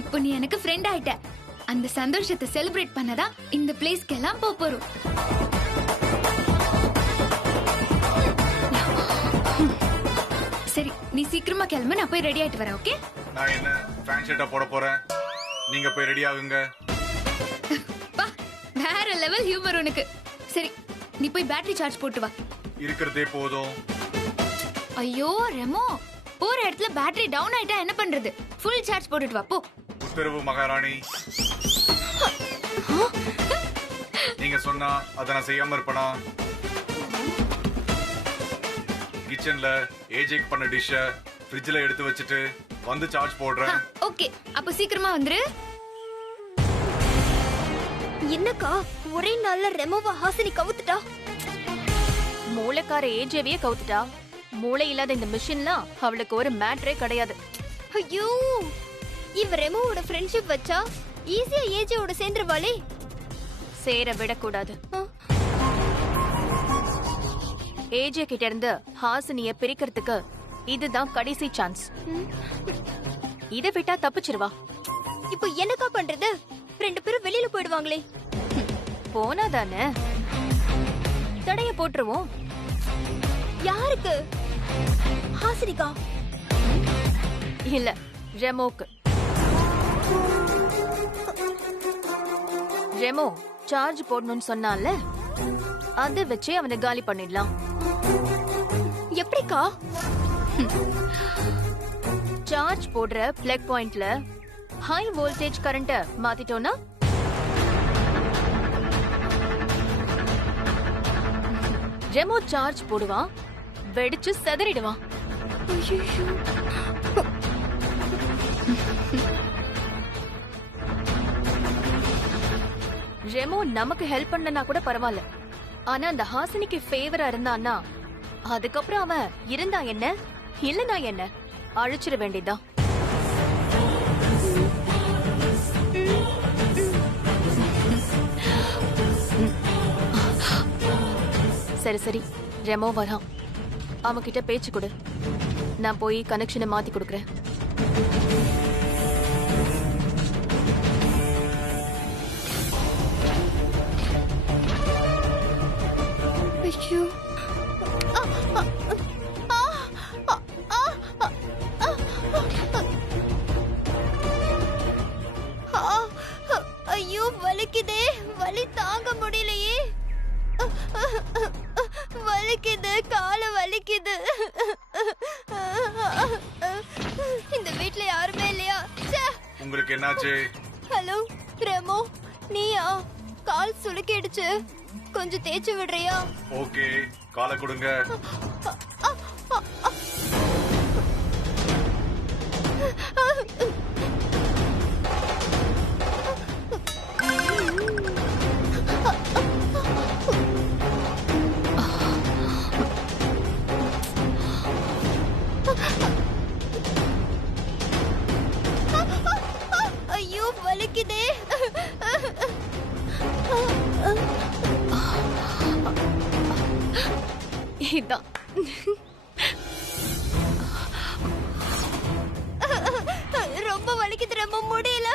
இப்போ நீ எனக்கு ஃப்ரெண்ட் ஆயிட்ட. அந்த சந்தோஷத்தை செலிப்ரேட் பண்ணதான் இந்த பிளேஸ்க்கு எல்லாம் போறோம். சரி, நீ சீக்கிரமா கிளம்பு, நான் போய் ரெடி ஆயிட்டு வரேன். ஓகே? நான் என்ன ஃபேன் ஷர்ட்டா போட போறேன், நீங்க போய் ரெடி ஆகுங்க. பா, வேற லெவல் ஹியூமர் உனக்கு. சரி, நீ போய் பேட்டரி சார்ஜ் போட்டு வா. இருக்கிறதே போதும். ஐயோ ரெமோ, போற இடத்துல பேட்டரி டவுன் ஆயிட்டா என்ன பண்றது? ஃபுல் சார்ஜ் போட்டுட்டு வா போ. உத்தரவு மகாராணி. நீங்க சொன்னா அத நான் செய்யாம இருப்பனா? கிச்சன்ல ஏஜேக் பண்ண டிஷ்ஷ ஃப்ரிட்ஜ்ல எடுத்து வச்சிட்டு வந்து சார்ஜ் போடுறேன். ஓகே, அப்ப சீக்கிரமா வந்துரு. என்னக்கா ஒரே நாள்ல ரெமோவா ஹாசினி கவுத்துட்டா? மூளைக்கார ஏஜேவியே கவுத்துட்டா. மூளை இல்லாத இந்த மிஷின்லாம் அவளுக்கு ஒரு மேட்ரே கிடையாது. ஐயோ, இவ ரெமோவோட ஃப்ரெண்ட்ஷிப் வச்சா ஈஸியா ஏஜேவோட சேர்ந்துருவாளே. சேர விடக்கூடாது. ஏஜே கிட்ட இருந்து ஹாசினிய பிரிக்கிறதுக்கு இதுதான் கடைசி சான்ஸ். இதை விட்டா தப்பிச்சிருவா. இப்போ என்னக்கா பண்றது? ரெண்டு பேரும் வெளியில போயிடுவாங்களே. போனாதானே தடைய போட்டுருவோம். யாருக்கு? ஹாசினிகா? இல்ல, ரெமோக்கு. ரெமோ சார்ஜ் போடணும்னு சொன்னால அதை வச்சு அவனை காலி பண்ணிடலாம். எப்படிக்கா? சார்ஜ் போடுற பிளக் பாயிண்ட்ல ஹை வோல்டேஜ் கரண்ட மாத்திட்டோம்னா ரெமோ சார்ஜ் போடுவான், வெடிச்சு செதறிடுவான். ரெமோ நமக்கு ஹெல்ப் பண்ணனா கூட பரவாயில்ல, ஆனா அந்த ஹாசினிக்கு ஃபேவரா இருந்தான்னா அதுக்கப்புறம் அவன் இருந்தா என்ன இல்லனா என்ன அழிச்சிட வேண்டியதான். சரி சரி, ரெமோ வரான், அவன்கிட்ட பேச்சு கொடு. நான் போய் கனெக்ஷனை மாத்தி கொடுக்கறேன். ஐயோ, ஐயோ வலிக்குதே, வலி தாங்க முடியலையே. வலிக்குது, கால வலிக்குது. இந்த வீட்ல யாருமே இல்லையா? உங்களுக்கு என்னாச்சு? ஹலோ ரெமோ, நீயா? கால் சுளுக்கிடுச்சு, கொஞ்சம் தேய்ச்சி விடுறியா? ஓகே, காலை கொடுங்க. ஐயோ வலிக்குதே. இதான் ரொம்ப வலிக்குது, ரொம்ப முடியல.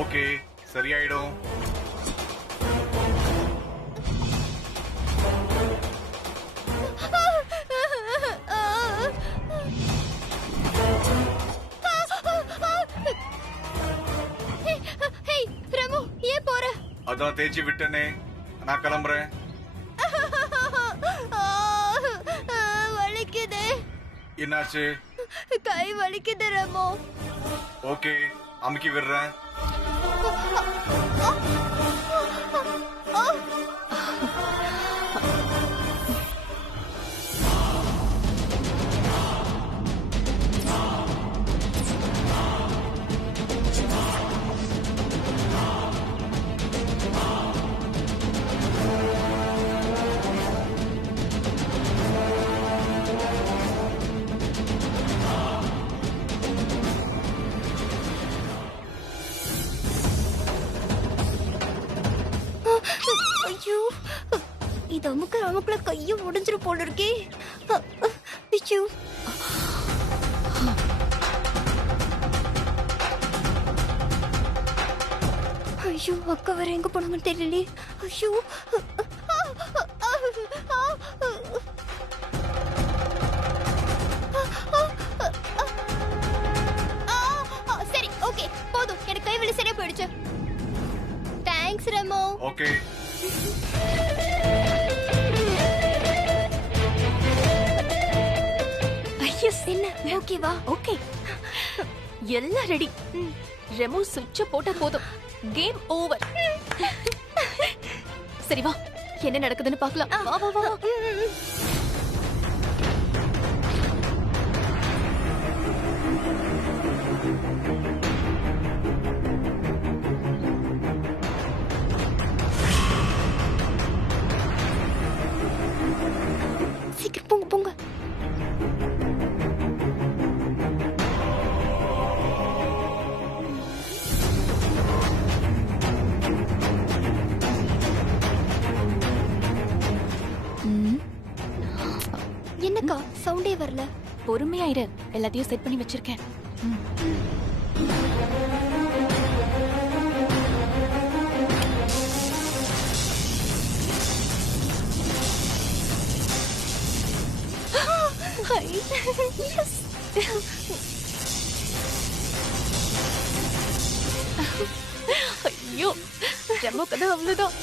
ஓகே, சரியாயிடும். ரெமோ, ஏன் போற? அதான் தேய்ச்சி விட்டனே, நான் கிளம்புறேன். வலிக்குதே. என்னாச்சு? கை வலிக்குது ரெமோ. ஓகே, அமுக்கி விடுறேன். ஐயோ, இது அமுக்குல கைய உடைஞ்சிரு போல இருக்கே. ஐயோ ஐயோ, அக்கா வேற எங்க போனாங்கன்னு தெரியலையே. ஐயோ சரி, ஓகே, போதும். எனக்கு கை வலி சரியா போயிடுச்சு. தேங்க்ஸ் ரெமோ. ஓகே. ஐயஸ், என்ன ஓகேவா? ஓகே, எல்லாம் ரெடி. ரெமோ சுவிட்ச போட்டா போதும், கேம் ஓவர். சரி வா, என்ன நடக்குதுன்னு பார்க்கலாம். வா வா வா. சீக்கிரம் போங்க போங்க. என்னக்கா சவுண்டே வரல? பொறுமையா இரு, எல்லாத்தையும் செட் பண்ணி வச்சிருக்கேன். ஐயோ, ரெமோ கதை அவ்வளவுதான்.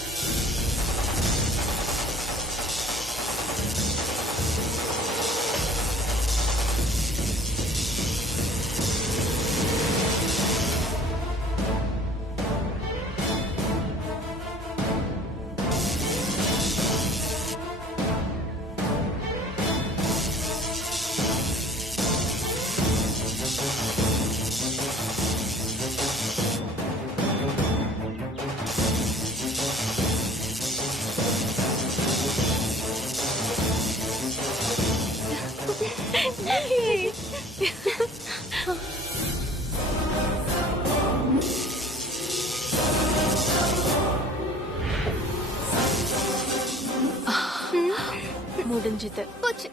முடிஞ்சது, போச்சு.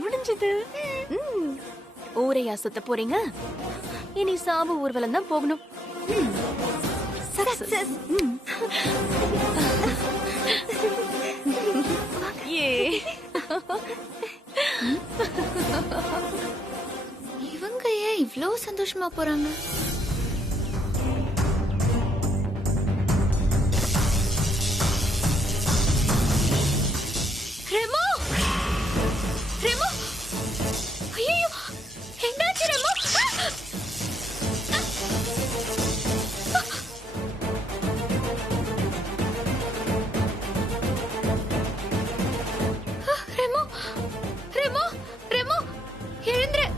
முடிஞ்சது. ஊரையா சுத்த போறீங்க? இனி சாவு ஊர்வலம் தான் போகணும். Success. ஏ, இவங்க ஏன் இவ்ளோ சந்தோஷமா போறாங்க? ரெமோ, ரெமோ, ஐயோ, என்னாச்சு ரெமோ? ரெமோ, ரெமோ, ரெமோ, எழுந்துரு.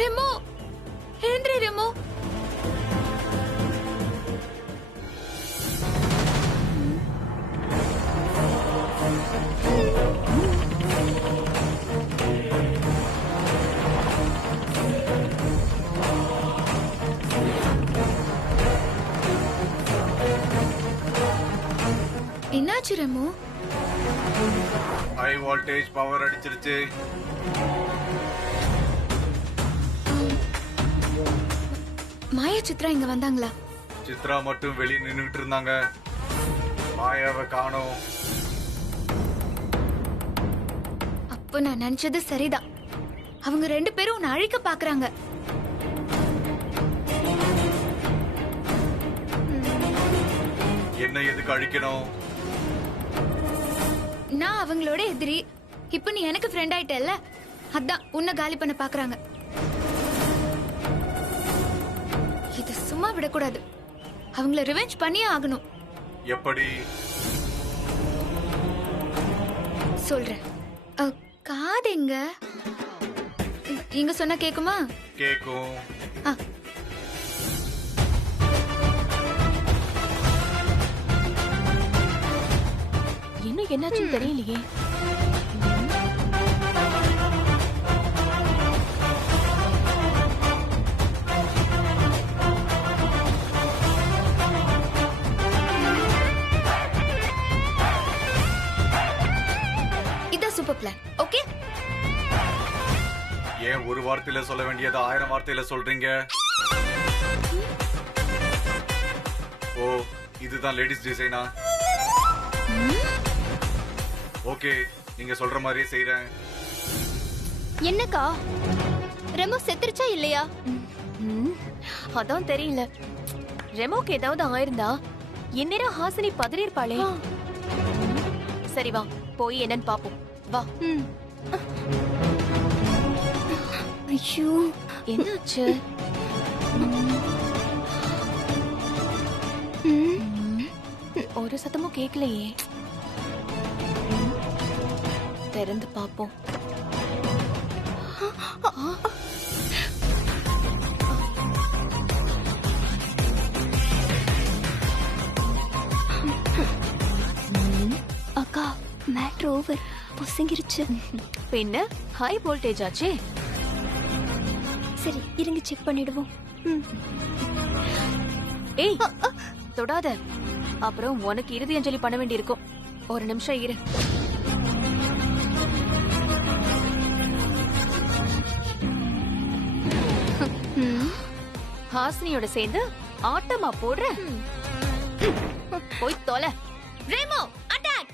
ரெமோ, எழுந்துரு ரெமோ. என்னாச்சு ரெமோ? ஹை வோல்டேஜ் பவர் அடிச்சிருச்சு. மாயா சித்ரா இங்க வந்தாங்களா? சித்ரா மட்டும் வெளியே நின்னுட்டு இருந்தாங்க. மாயாவை காணோம். அப்ப நான் நினைச்சது சரிதான். அவங்க 2 பேரும் உன்னை அழிக்க பாக்குறாங்க. என்ன எதுக்கு அழிக்கணும்? நான் அவங்களோட எதிரி. இப்ப நீ எனக்கு ஃப்ரெண்ட் ஆயிட்டல்ல, அதான் உன்னை காலி பண்ண பாக்குறாங்க. இது சும்மா விடக்கூடாது. அவங்கள ரிவெஞ்ச் பண்ணியே ஆகணும். எப்படி? சொல்றேன். காதெங்க? நீங்க சொன்னா கேக்குமா? கேக்கும். ஆ. இன்னும் என்னாச்சுன்னு தெரியலையே. Super plan. ஓகே? ஏன் ஒரு வார்த்தையில சொல்ல வேண்டியதை 1000 வார்த்தையில சொல்றீங்க? ஓ, இதுதான் லேடிஸ் டிசைனா? ஓகே, நீங்க சொல்ற மாதிரியே செய்றேன். என்னக்கா ரெமோ செத்துருச்சா இல்லையா? ம், அதான் தெரியல. ரெமோக்கு ஏதாவது ஆயிருந்தா இந்நேரம் ஹாசினி பதறியிருப்பாளே. சரி வா, போய் என்னன்னு பாப்போம். வா. ஐயோ, என்னாச்சு? ஒரு சத்தமும் கேட்கலையே. திறந்து பாப்போம். அக்கா மேட்ரு ஓவர், பொசுங்கிருச்சு. பின்ன ஹை வோல்டேஜ் ஆச்சே. சரி இருங்க செக் பண்ணிடுவோம். ஏய், தொடாத. அப்புறம் உனக்கு இறுதி அஞ்சலி பண்ண வேண்டியிருக்கும். ஒரு நிமிஷம் இரு. ஹாசினியோட சேர்ந்து ஆட்டமா போடுற. போய் தொலை. ரெமோ அட்டாக்.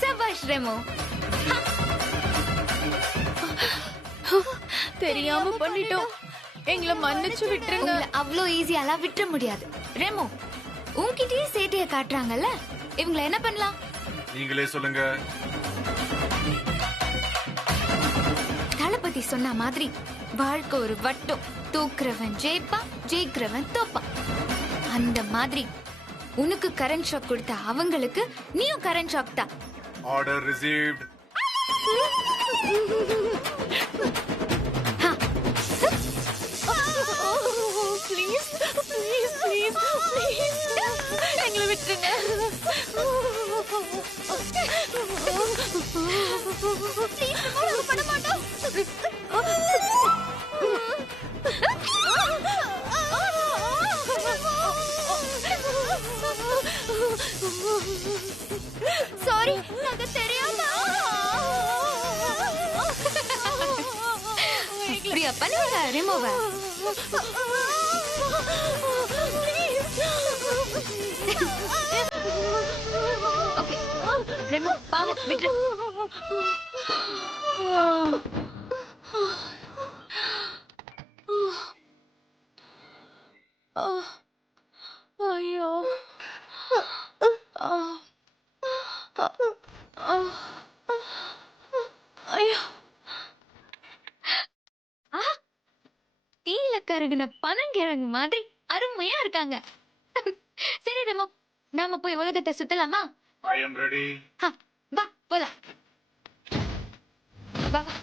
சபாஷ் ரெமோ. தெரியாம பண்ணிட்டோம். எங்களை மன்னிச்சு விட்டுருங்க. உங்களை அவ்வளோ ஈஸியாலாம் விட்டுற முடியாது. ரெமோ, உன்கிட்டயே சேட்டைய காட்டுறாங்கல்ல, இவங்களை என்ன பண்ணலாம்? நீங்களே சொல்லுங்க. தளபதி சொன்ன மாதிரி வாழ்க்கை ஒரு வட்டம். தூக்குறவன் ஜெயிப்பா, ஜெயிக்கிறவன் தோப்பா. அந்த மாதிரி உனக்கு கரண்ட் ஷாக் கொடுத்த அவங்களுக்கு நீயும் கரண்ட் ஷாக் தான். Order received. Please please please please எங்களை விட்டுருங்க. பண்ண மாட்டோம். சாரி, நாங்க தெரியாம. இப்படியா பண்ணுவாங்க ரெமோவ? ரெமோ பாவம் விட்டு. ஐயோ. ஐயோ. தீல கருகுன பனங்கிழங்கு மாதிரி அருமையா இருக்காங்க. சரி ரெமோ, நாம போய் உலகத்தை சுத்தலாமா? ஐ அம் ரெடி. வா போலாம். வா வா.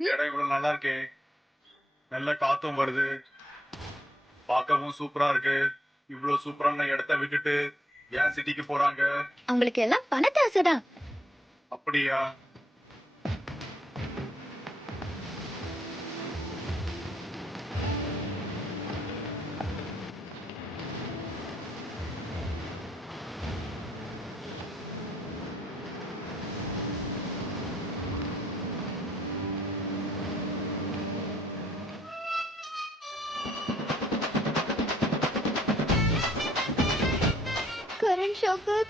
இடம் இவ்வளவு நல்லா இருக்கே, நல்ல காத்தும் வருது, பார்க்கவும் சூப்பரா இருக்கு. இவ்வளவு சூப்பரான இடத்த விட்டுட்டு ஏன் சிட்டிக்கு போறாங்க? அவங்களுக்கு எல்லாம் பணத்தாசை தான். அப்படியா?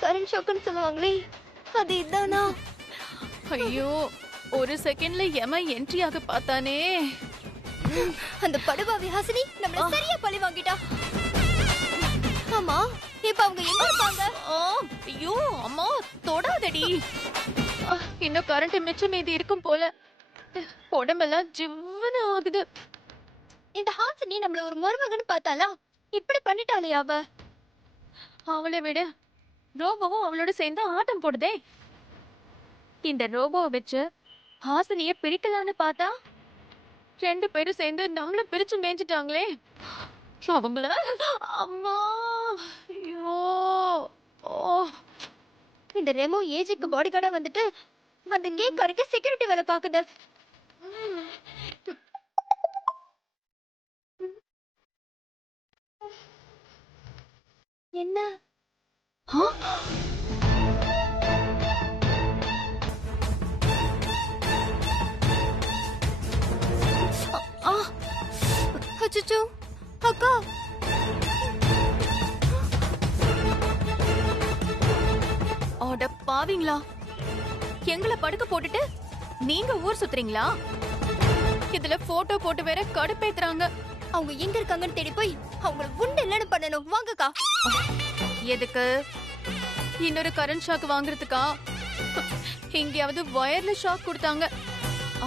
கரண்ட் ஷாக்குன்னு சொல்லுவாங்களே, அது இதானா? ஐயோ, ஒரு செகண்ட்ல எமன் என்ட்ரி ஆக பார்த்தானே. அந்த படுபாவி ஹாசினி நம்மள சரியா பழி வாங்கிட்டா. ஆமா, இப்ப அவங்க எங்க இருப்பாங்க? ஐயோ அம்மா, தொடாதடி. இன்னும் கரண்ட் மிச்சம் மீதி இருக்கும் போல. உடம்பெல்லாம் ஜிவ்வுன்னு ஆகுது. இந்த ஹாசினி நம்மள ஒரு மருமகன் பார்த்தாளா? இப்படி பண்ணிட்டாளே அவ. அவளை விட ரோபோவும் அவளோட சேர்ந்து ஆட்டம் போடுதே. இந்த ரோபோவை வச்சு ஹாசினிய பிரிக்கலான்னு பார்த்தா 2 பேரும் சேர்ந்து நம்மள பிரிச்சு மேய்ஞ்சிட்டாங்களே. அவங்கள அம்மா, ஐயோ, ஓ. இந்த ரெமோ ஏஜிக்கு பாடி கார்டா வந்துட்டு அந்த கேக் வரைக்கும் செக்யூரிட்டி வேலை பாக்குது. என்ன? அச்சச்சோ, அக்கா. அட பாவிங்களா, எங்களை படுக்க போட்டுட்டு நீங்க ஊர் சுத்துறீங்களா? இதுல போட்டோ போட்டு வேற கடுப்பேத்துறாங்க. அவங்க எங்க இருக்காங்கன்னு தேடி போய் அவங்கள உண்டு இல்லைன்னு பண்ணணும். வாங்கக்கா. எதுக்கு? இன்னொரு கரண்ட் ஷாக் வாங்குறதுக்கா? எங்கேயாவது வயர்லெஸ் ஷாக் கொடுத்தாங்க,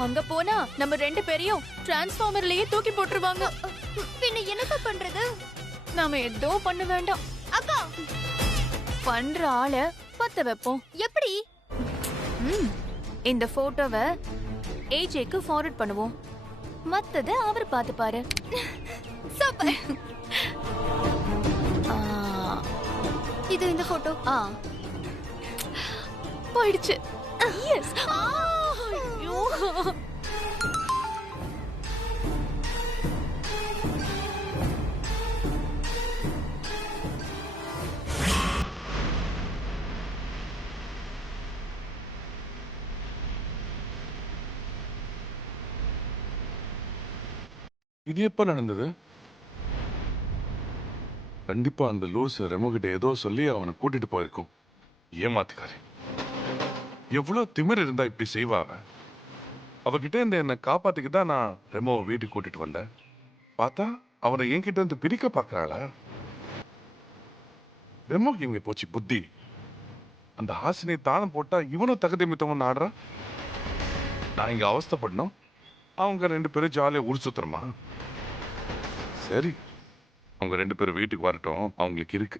அங்க போனா நம்ம 2 பேரையும் டிரான்ஸ்ஃபார்மர்லயே தூக்கி போட்டுருவாங்க. பின்ன என்னக்கா பண்றது? நாம ஏதோ பண்ண வேண்டாம். அக்கா, பண்ற ஆள பத்த வைப்போம். எப்படி? இந்த போட்டோவை ஏஜேக்கு ஃபார்வர்ட் பண்ணுவோம். மத்தத அவர் பாத்துப்பாரு. சூப்பர். ஆ, இது இந்த போட்டோ. போயிடுச்சு. எஸ். ஐயோ, இது எப்ப நடந்தது? கண்டிப்பா அந்த லூஸ் ரெமோ கிட்ட ஏதோ சொல்லி அவனை கூட்டிட்டு போயிருக்கும். ஏமாத்துக்காரி. எவ்வளவு திமிர் இருந்தா இப்படி செய்வாங்க? அவகிட்ட இருந்து என்னை காப்பாத்திக்கு தான் நான் ரெமோவை வீட்டுக்கு கூட்டிட்டு வந்தேன். பார்த்தா அவனை என்கிட்ட இருந்து பிரிக்க பாக்குறாளா? ரெமோக்கு இவங்க போச்சு புத்தி. அந்த ஹாசினை தானம் போட்டா இவனும் தகுதி மித்தவன் ஆடுறான். நான் இங்க அவஸ்தைப்படணும், அவங்க 2 பேரும் ஜாலியா ஊர் சுத்துறமா? சரி, அவங்க 2 பேரும் வீட்டுக்கு வரட்டும், அவங்களுக்கு இருக்கு.